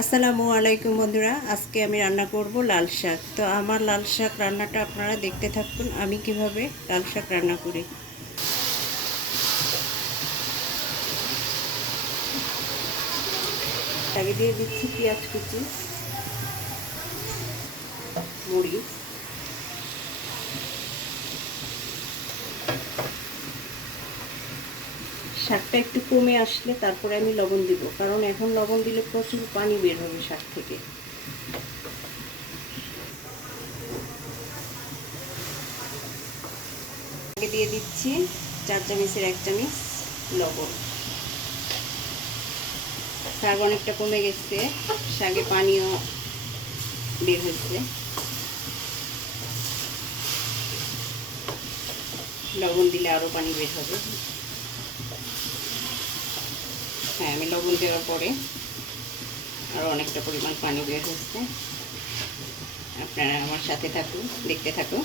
আসসালামু আলাইকুম বন্ধুরা, আজকে আমি রান্না করব লাল শাক। তো আমার লাল শাক রান্নাটা আপনারা দেখতে থাকুন আমি কিভাবে লাল শাক রান্না করি। আগে দিয়ে দিচ্ছি পেঁয়াজ কুচি, মরিচ, শাকটা একটু কমে আসলে তারপরে আমি লবণ দিব, কারণ এখন লবণ দিলে প্রচুর পানি বের হবে শাক থেকে। আগে দিয়ে দিচ্ছি 4 চামচের 1 চামচ লবণ। শাক অনেকটা কমে গেছে, শাকে পানিও বের হচ্ছে। লবণ দিলে আরও পানি বের হবে। হ্যাঁ, আমি লবণ দেওয়ার পরে আরও অনেকটা পরিমাণ পানি বের হচ্ছে। আপনারা আমার সাথে থাকুন, দেখতে থাকুন।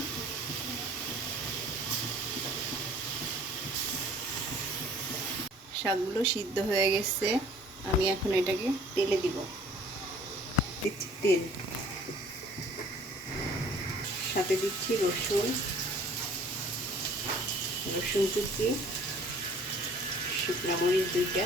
শাকগুলো সিদ্ধ হয়ে গেছে, আমি এখন এটাকে তেলে দিব। দিচ্ছি তেল, সাথে দিচ্ছি রসুন কুচি, শুকনো মরিচ 2টা,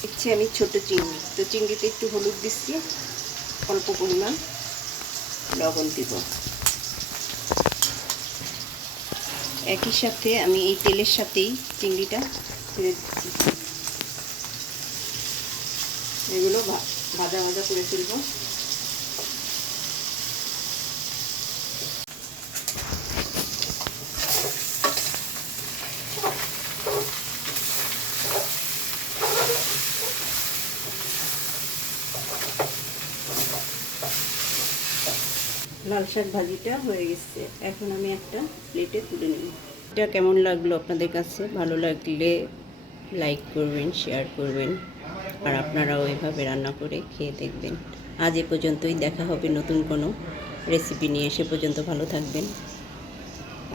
দিচ্ছি আমি ছোট চিংড়ি। তো চিংড়িতে একটু হলুদ দিচ্ছি, অল্প পরিমাণ লবণ দিব। একই সাথে আমি এই তেলের সাথেই চিংড়িটা ছেড়ে দিচ্ছি। এগুলো ভাজা ভাজা করে ফেলব। লাল শাক ভাজিটা হয়ে গেছে, এখন আমি একটা প্লেটে তুলে নেব। এটা কেমন লাগলো আপনাদের কাছে? ভালো লাগলে লাইক করবেন, শেয়ার করবেন, আর আপনারাও এভাবে রান্না করে খেয়ে দেখবেন। আজ এ পর্যন্তই, দেখা হবে নতুন কোনো রেসিপি নিয়ে। সে পর্যন্ত ভালো থাকবেন।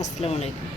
আসসালামু আলাইকুম।